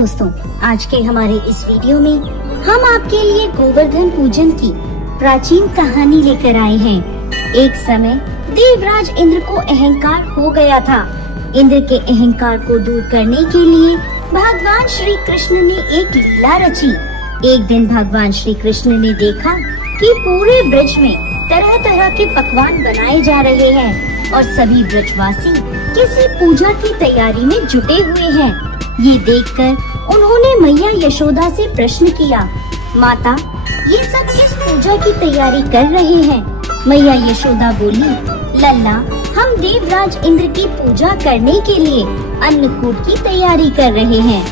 दोस्तों, आज के हमारे इस वीडियो में हम आपके लिए गोवर्धन पूजन की प्राचीन कहानी लेकर आए हैं। एक समय देवराज इंद्र को अहंकार हो गया था। इंद्र के अहंकार को दूर करने के लिए भगवान श्री कृष्ण ने एक लीला रची। एक दिन भगवान श्री कृष्ण ने देखा कि पूरे ब्रज में तरह तरह के पकवान बनाए जा रहे हैं और सभी ब्रजवासी किसी पूजा की तैयारी में जुटे हुए हैं। ये देखकर उन्होंने मैया यशोदा से प्रश्न किया, माता, ये सब किस पूजा की तैयारी कर रहे हैं? मैया यशोदा बोली, लल्ला, हम देवराज इंद्र की पूजा करने के लिए अन्नकूट की तैयारी कर रहे हैं।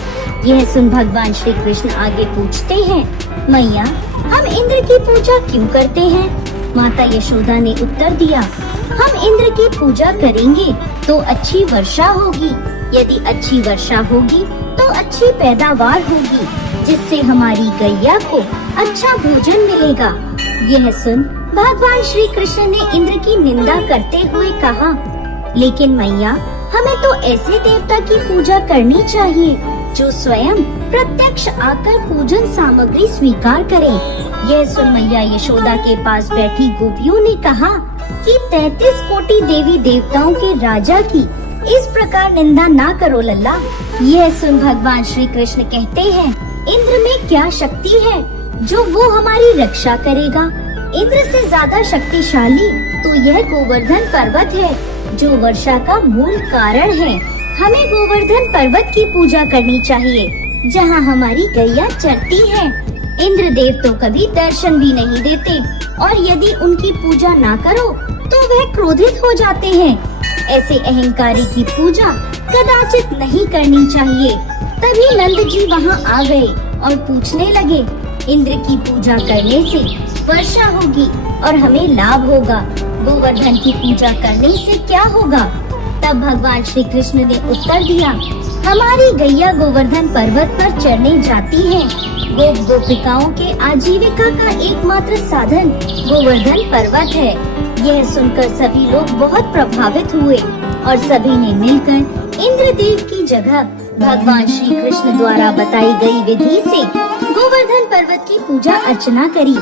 यह सुन भगवान श्री कृष्ण आगे पूछते हैं, मैया, हम इंद्र की पूजा क्यों करते हैं? माता यशोदा ने उत्तर दिया, हम इंद्र की पूजा करेंगे तो अच्छी वर्षा होगी। यदि अच्छी वर्षा होगी तो अच्छी पैदावार होगी, जिससे हमारी गैया को अच्छा भोजन मिलेगा। यह सुन भगवान श्री कृष्ण ने इंद्र की निंदा करते हुए कहा, लेकिन मैया, हमें तो ऐसे देवता की पूजा करनी चाहिए जो स्वयं प्रत्यक्ष आकर पूजन सामग्री स्वीकार करें। यह सुन मैया यशोदा के पास बैठी गोपियों ने कहा कि 33 कोटि देवी देवताओं के राजा की इस प्रकार निंदा ना करो लल्ला। यह सुन भगवान श्री कृष्ण कहते हैं, इंद्र में क्या शक्ति है जो वो हमारी रक्षा करेगा? इंद्र से ज्यादा शक्तिशाली तो यह गोवर्धन पर्वत है जो वर्षा का मूल कारण है। हमें गोवर्धन पर्वत की पूजा करनी चाहिए जहाँ हमारी गैया चरती है। इंद्र देव तो कभी दर्शन भी नहीं देते और यदि उनकी पूजा ना करो तो वह क्रोधित हो जाते हैं। ऐसे अहंकारी की पूजा कदाचित नहीं करनी चाहिए। तभी नंद जी वहाँ आ गए और पूछने लगे, इंद्र की पूजा करने से वर्षा होगी और हमें लाभ होगा, गोवर्धन की पूजा करने से क्या होगा? तब भगवान श्री कृष्ण ने उत्तर दिया, हमारी गैया गोवर्धन पर्वत पर चढ़ने जाती है। गोप गोपिकाओं के आजीविका का एकमात्र साधन गोवर्धन पर्वत है। यह सुनकर सभी लोग बहुत प्रभावित हुए और सभी ने मिलकर इंद्रदेव की जगह भगवान श्री कृष्ण द्वारा बताई गई विधि से गोवर्धन पर्वत की पूजा अर्चना करी।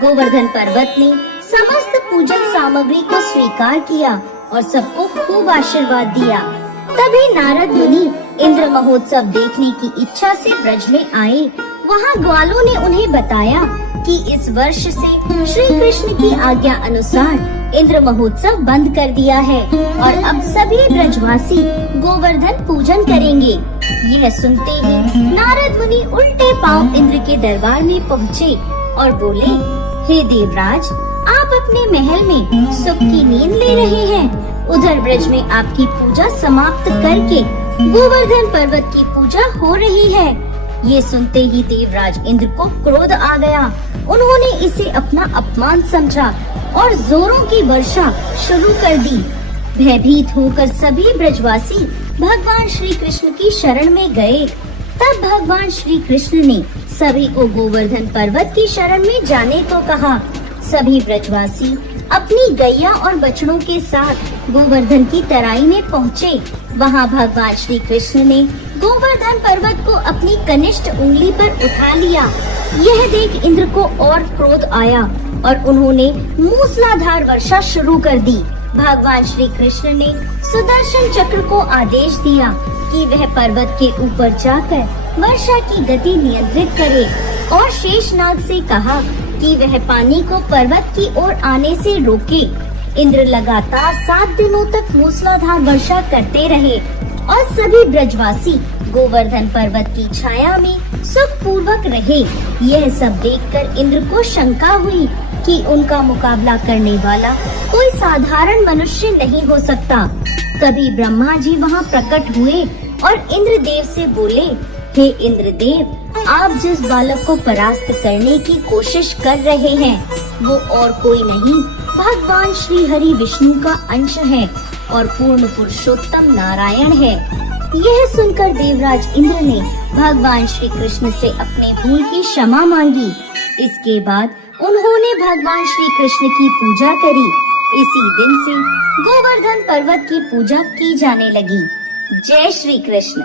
गोवर्धन पर्वत ने समस्त पूजन सामग्री को स्वीकार किया और सबको खूब आशीर्वाद दिया। तभी नारद मुनि इंद्र महोत्सव देखने की इच्छा से ब्रज में आए। वहाँ ग्वालों ने उन्हें बताया कि इस वर्ष से श्री कृष्ण की आज्ञा अनुसार इंद्र महोत्सव बंद कर दिया है और अब सभी ब्रजवासी गोवर्धन पूजन करेंगे। यह सुनते ही नारद मुनि उल्टे पांव इंद्र के दरबार में पहुँचे और बोले, हे देवराज, आप अपने महल में सुख की नींद ले रहे हैं। उधर ब्रज में आपकी पूजा समाप्त करके गोवर्धन पर्वत की पूजा हो रही है। ये सुनते ही देवराज इंद्र को क्रोध आ गया। उन्होंने इसे अपना अपमान समझा और जोरों की वर्षा शुरू कर दी। भयभीत होकर सभी ब्रजवासी भगवान श्री कृष्ण की शरण में गए। तब भगवान श्री कृष्ण ने सभी को गोवर्धन पर्वत की शरण में जाने को कहा। सभी ब्रजवासी अपनी गैया और बछड़ों के साथ गोवर्धन की तराई में पहुँचे। वहाँ भगवान श्री कृष्ण ने गोवर्धन पर्वत को अपनी कनिष्ठ उंगली पर उठा लिया। यह देख इंद्र को और क्रोध आया और उन्होंने मूसलाधार वर्षा शुरू कर दी। भगवान श्री कृष्ण ने सुदर्शन चक्र को आदेश दिया कि वह पर्वत के ऊपर जाकर वर्षा की गति नियंत्रित करे और शेषनाग से कहा कि वह पानी को पर्वत की ओर आने से रोके। इंद्र लगातार 7 दिनों तक मूसलाधार वर्षा करते रहे और सभी ब्रजवासी गोवर्धन पर्वत की छाया में सुख पूर्वक रहे। यह सब देखकर इंद्र को शंका हुई कि उनका मुकाबला करने वाला कोई साधारण मनुष्य नहीं हो सकता। तभी ब्रह्मा जी वहाँ प्रकट हुए और इंद्रदेव से बोले, हे इंद्रदेव, आप जिस बालक को परास्त करने की कोशिश कर रहे हैं वो और कोई नहीं, भगवान श्री हरि विष्णु का अंश है और पूर्ण पुरुषोत्तम नारायण है। यह सुनकर देवराज इंद्र ने भगवान श्री कृष्ण से अपने भूल की क्षमा मांगी। इसके बाद उन्होंने भगवान श्री कृष्ण की पूजा करी। इसी दिन से गोवर्धन पर्वत की पूजा की जाने लगी। जय श्री कृष्ण।